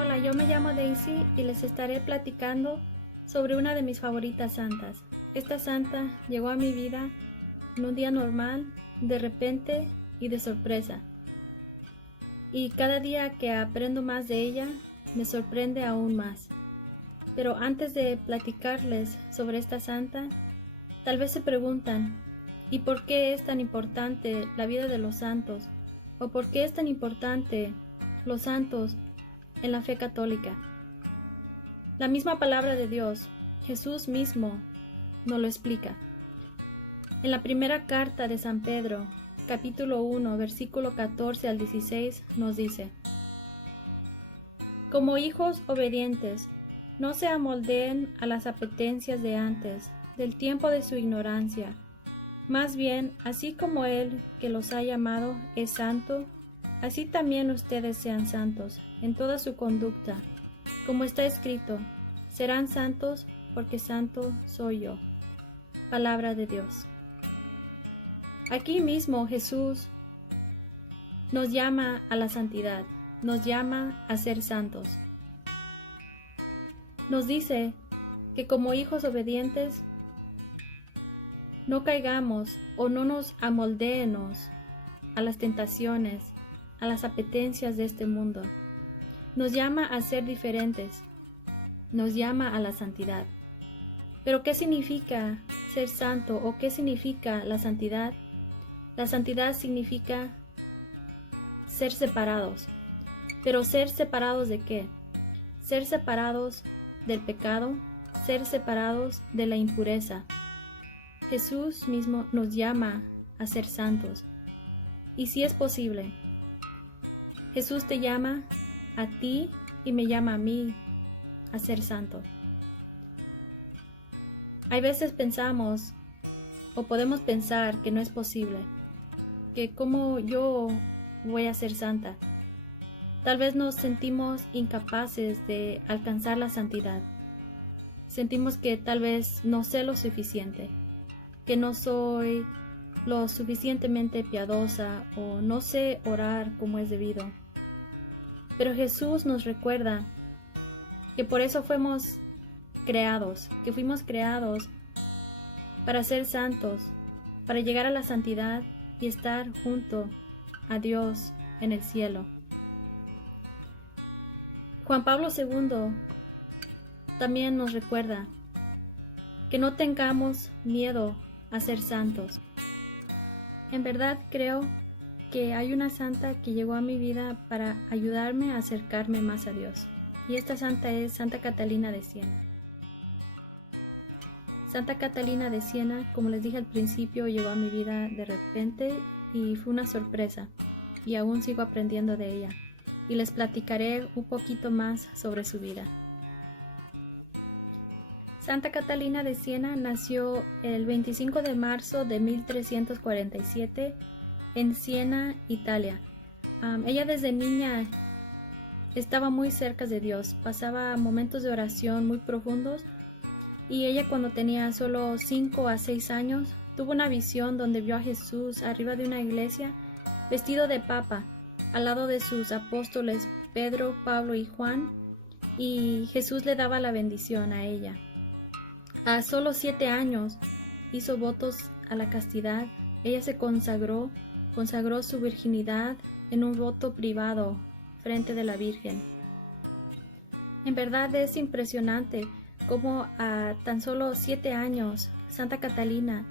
Hola, yo me llamo Daisy y les estaré platicando sobre una de mis favoritas santas. Esta santa llegó a mi vida en un día normal, de repente y de sorpresa. Y cada día que aprendo más de ella, me sorprende aún más. Pero antes de platicarles sobre esta santa, tal vez se preguntan, ¿y por qué es tan importante la vida de los santos? ¿O por qué es tan importante los santos en la fe católica? La misma palabra de Dios, Jesús mismo, nos lo explica. En la primera carta de San Pedro, capítulo 1, versículo 14 al 16, nos dice: Como hijos obedientes, no se amoldeen a las apetencias de antes, del tiempo de su ignorancia. Más bien, así como Él que los ha llamado es santo, así también ustedes sean santos en toda su conducta. Como está escrito, serán santos porque santo soy yo. Palabra de Dios. Aquí mismo Jesús nos llama a la santidad, nos llama a ser santos. Nos dice que como hijos obedientes no caigamos o no nos amoldeemos a las tentaciones, a las apetencias de este mundo. Nos llama a ser diferentes, nos llama a la santidad. ¿Pero qué significa ser santo o qué significa la santidad? La santidad significa ser separados. ¿Pero ser separados de qué? Ser separados del pecado, ser separados de la impureza. Jesús mismo nos llama a ser santos. Y si es posible, Jesús te llama a ti y me llama a mí a ser santo. Hay veces pensamos o podemos pensar que no es posible, que cómo yo voy a ser santa. Tal vez nos sentimos incapaces de alcanzar la santidad. Sentimos que tal vez no sé lo suficiente, que no soy lo suficientemente piadosa o no sé orar como es debido. Pero Jesús nos recuerda que por eso fuimos creados, que fuimos creados para ser santos, para llegar a la santidad y estar junto a Dios en el cielo. Juan Pablo II también nos recuerda que no tengamos miedo a ser santos. En verdad creo que hay una santa que llegó a mi vida para ayudarme a acercarme más a Dios. Y esta santa es Santa Catalina de Siena. Santa Catalina de Siena, como les dije al principio, llegó a mi vida de repente y fue una sorpresa. Y aún sigo aprendiendo de ella. Y les platicaré un poquito más sobre su vida. Santa Catalina de Siena nació el 25 de marzo de 1347 en Siena, Italia. Ella desde niña estaba muy cerca de Dios, pasaba momentos de oración muy profundos y ella cuando tenía solo 5 a 6 años tuvo una visión donde vio a Jesús arriba de una iglesia vestido de papa al lado de sus apóstoles Pedro, Pablo y Juan, y Jesús le daba la bendición a ella. A solo 7 años hizo votos a la castidad. Ella se consagró su virginidad en un voto privado frente de la Virgen. En verdad es impresionante cómo a tan solo 7 años Santa Catalina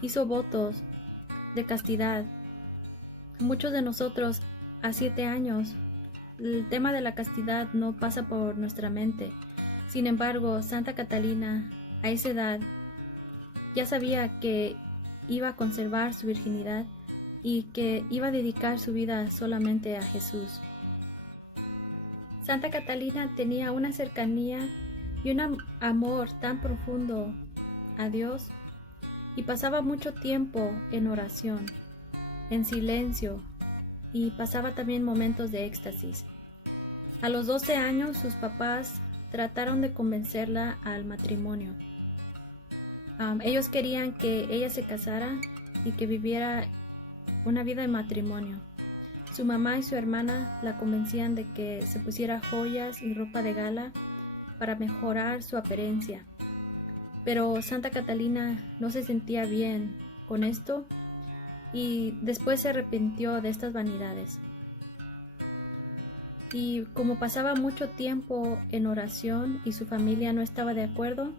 hizo votos de castidad. Muchos de nosotros a 7 años el tema de la castidad no pasa por nuestra mente. Sin embargo, Santa Catalina a esa edad ya sabía que iba a conservar su virginidad y que iba a dedicar su vida solamente a Jesús. Santa Catalina tenía una cercanía y un amor tan profundo a Dios y pasaba mucho tiempo en oración, en silencio, y pasaba también momentos de éxtasis. A los 12 años sus papás trataron de convencerla al matrimonio. Ellos querían que ella se casara y que viviera una vida de matrimonio. Su mamá y su hermana la convencían de que se pusiera joyas y ropa de gala para mejorar su apariencia. Pero Santa Catalina no se sentía bien con esto y después se arrepintió de estas vanidades. Y como pasaba mucho tiempo en oración y su familia no estaba de acuerdo,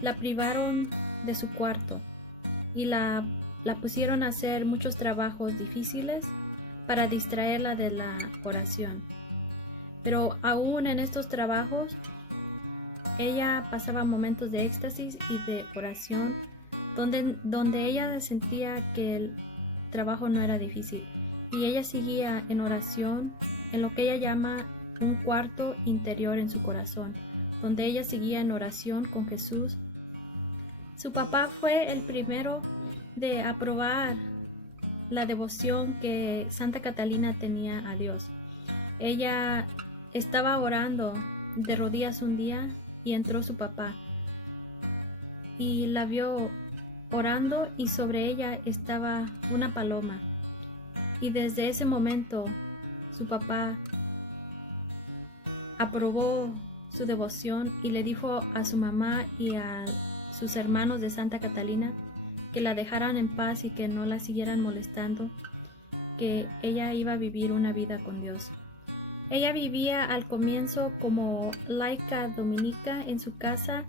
la privaron de su cuarto y la pusieron a hacer muchos trabajos difíciles para distraerla de la oración. Pero aún en estos trabajos, ella pasaba momentos de éxtasis y de oración donde ella sentía que el trabajo no era difícil. Y ella seguía en oración en lo que ella llama un cuarto interior en su corazón, donde ella seguía en oración con Jesús. Su papá fue el primero de aprobar la devoción que Santa Catalina tenía a Dios. Ella estaba orando de rodillas un día y entró su papá y la vio orando y sobre ella estaba una paloma. Y desde ese momento su papá aprobó su devoción y le dijo a su mamá y a sus hermanos de Santa Catalina que la dejaran en paz y que no la siguieran molestando, que ella iba a vivir una vida con Dios. Ella vivía al comienzo como laica dominica en su casa.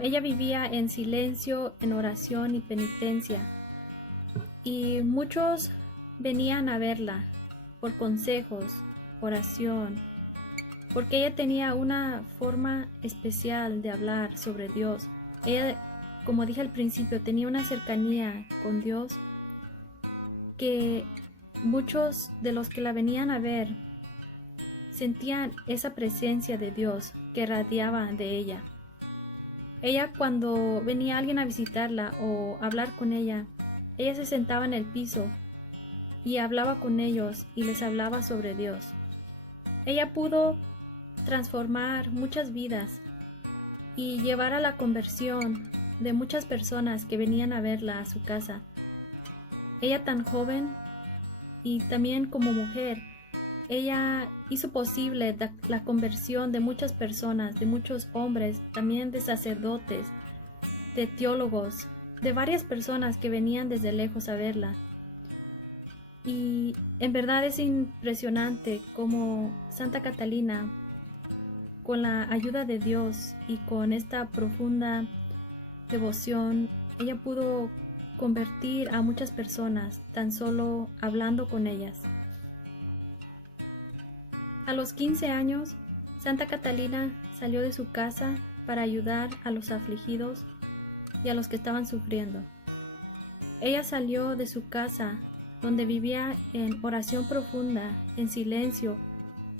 Ella vivía en silencio, en oración y penitencia. Y muchos venían a verla por consejos, oración, porque ella tenía una forma especial de hablar sobre Dios. Ella, como dije al principio, tenía una cercanía con Dios que muchos de los que la venían a ver sentían esa presencia de Dios que radiaba de ella. Ella, cuando venía alguien a visitarla o hablar con ella se sentaba en el piso y hablaba con ellos y les hablaba sobre Dios. Ella pudo transformar muchas vidas y llevar a la conversión de muchas personas que venían a verla a su casa. Ella, tan joven y también como mujer, ella hizo posible la conversión de muchas personas, de muchos hombres, también de sacerdotes, de teólogos, de varias personas que venían desde lejos a verla. Y en verdad es impresionante cómo Santa Catalina, con la ayuda de Dios y con esta profunda devoción, ella pudo convertir a muchas personas tan solo hablando con ellas. A los 15 años, Santa Catalina salió de su casa para ayudar a los afligidos y a los que estaban sufriendo. Ella salió de su casa, donde vivía en oración profunda, en silencio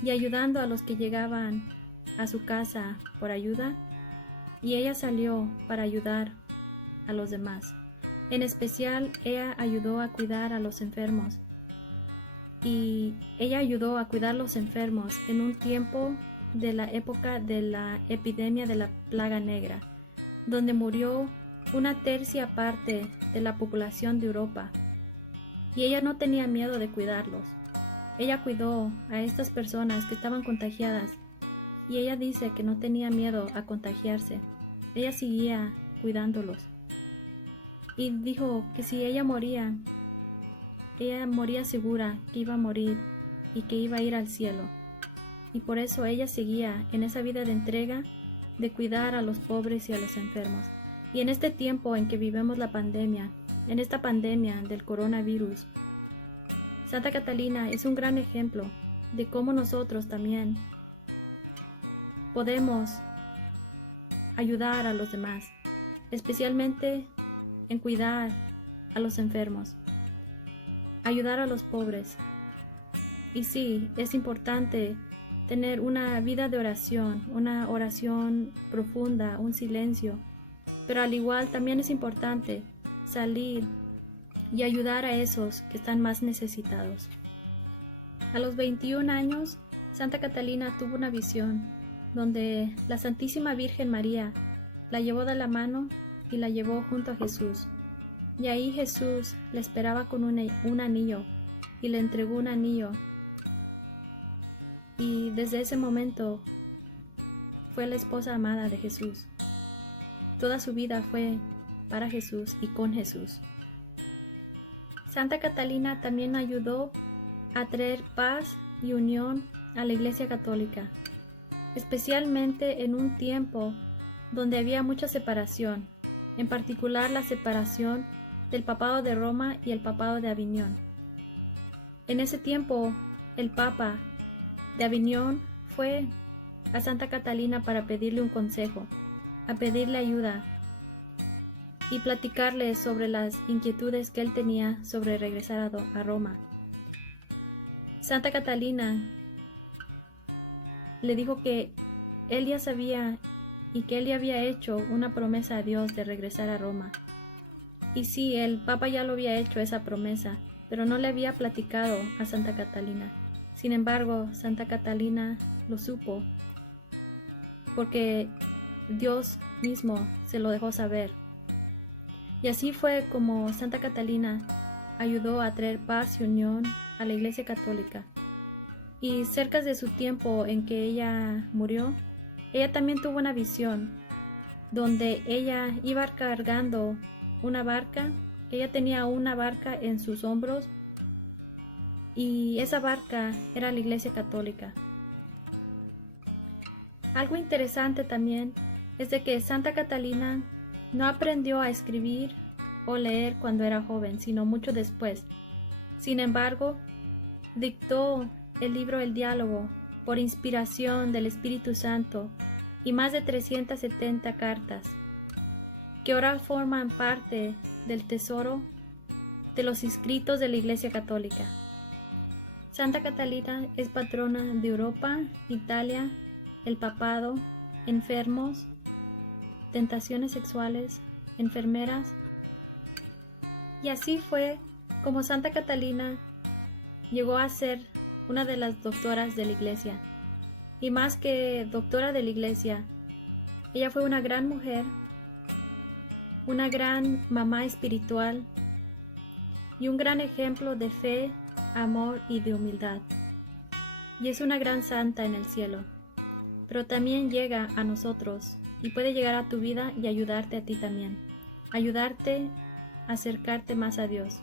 y ayudando a los que llegaban a su casa por ayuda, y ella salió para ayudar a los demás. En especial, ella ayudó a cuidar a los enfermos. Y ella ayudó a cuidar a los enfermos en un tiempo de la época de la epidemia de la plaga negra, donde murió una tercia parte de la población de Europa. Y ella no tenía miedo de cuidarlos. Ella cuidó a estas personas que estaban contagiadas y ella dice que no tenía miedo a contagiarse. Ella seguía cuidándolos. Y dijo que si ella moría segura que iba a morir y que iba a ir al cielo. Y por eso ella seguía en esa vida de entrega, de cuidar a los pobres y a los enfermos. Y en este tiempo en que vivimos la pandemia, en esta pandemia del coronavirus, Santa Catalina es un gran ejemplo de cómo nosotros también podemos ayudar a los demás, especialmente en cuidar a los enfermos, ayudar a los pobres. Y sí, es importante tener una vida de oración, una oración profunda, un silencio, pero al igual también es importante salir y ayudar a esos que están más necesitados. A los 21 años, Santa Catalina tuvo una visión donde la Santísima Virgen María la llevó de la mano y la llevó junto a Jesús. Y ahí Jesús le esperaba con un anillo y le entregó un anillo. Y desde ese momento fue la esposa amada de Jesús. Toda su vida fue para Jesús y con Jesús. Santa Catalina también ayudó a traer paz y unión a la Iglesia Católica, especialmente en un tiempo donde había mucha separación, en particular la separación del Papado de Roma y el Papado de Aviñón. En ese tiempo, el Papa de Aviñón fue a Santa Catalina para pedirle un consejo, a pedirle ayuda y platicarle sobre las inquietudes que él tenía sobre regresar a Roma. Santa Catalina le dijo que él ya sabía y que él ya había hecho una promesa a Dios de regresar a Roma. Y sí, el Papa ya lo había hecho esa promesa, pero no le había platicado a Santa Catalina. Sin embargo, Santa Catalina lo supo porque Dios mismo se lo dejó saber. Y así fue como Santa Catalina ayudó a traer paz y unión a la Iglesia Católica. Y cerca de su tiempo en que ella murió, ella también tuvo una visión donde ella iba cargando una barca. Ella tenía una barca en sus hombros y esa barca era la Iglesia Católica. Algo interesante también es de que Santa Catalina no aprendió a escribir o leer cuando era joven, sino mucho después. Sin embargo, dictó el libro El Diálogo por inspiración del Espíritu Santo y más de 370 cartas, que ahora forman parte del tesoro de los escritos de la Iglesia Católica. Santa Catalina es patrona de Europa, Italia, el papado, enfermos, tentaciones sexuales, enfermeras. Y así fue como Santa Catalina llegó a ser una de las doctoras de la Iglesia. Y más que doctora de la Iglesia, ella fue una gran mujer, una gran mamá espiritual y un gran ejemplo de fe, amor y de humildad. Y es una gran santa en el cielo, pero también llega a nosotros y puede llegar a tu vida y ayudarte a ti también, ayudarte a acercarte más a Dios.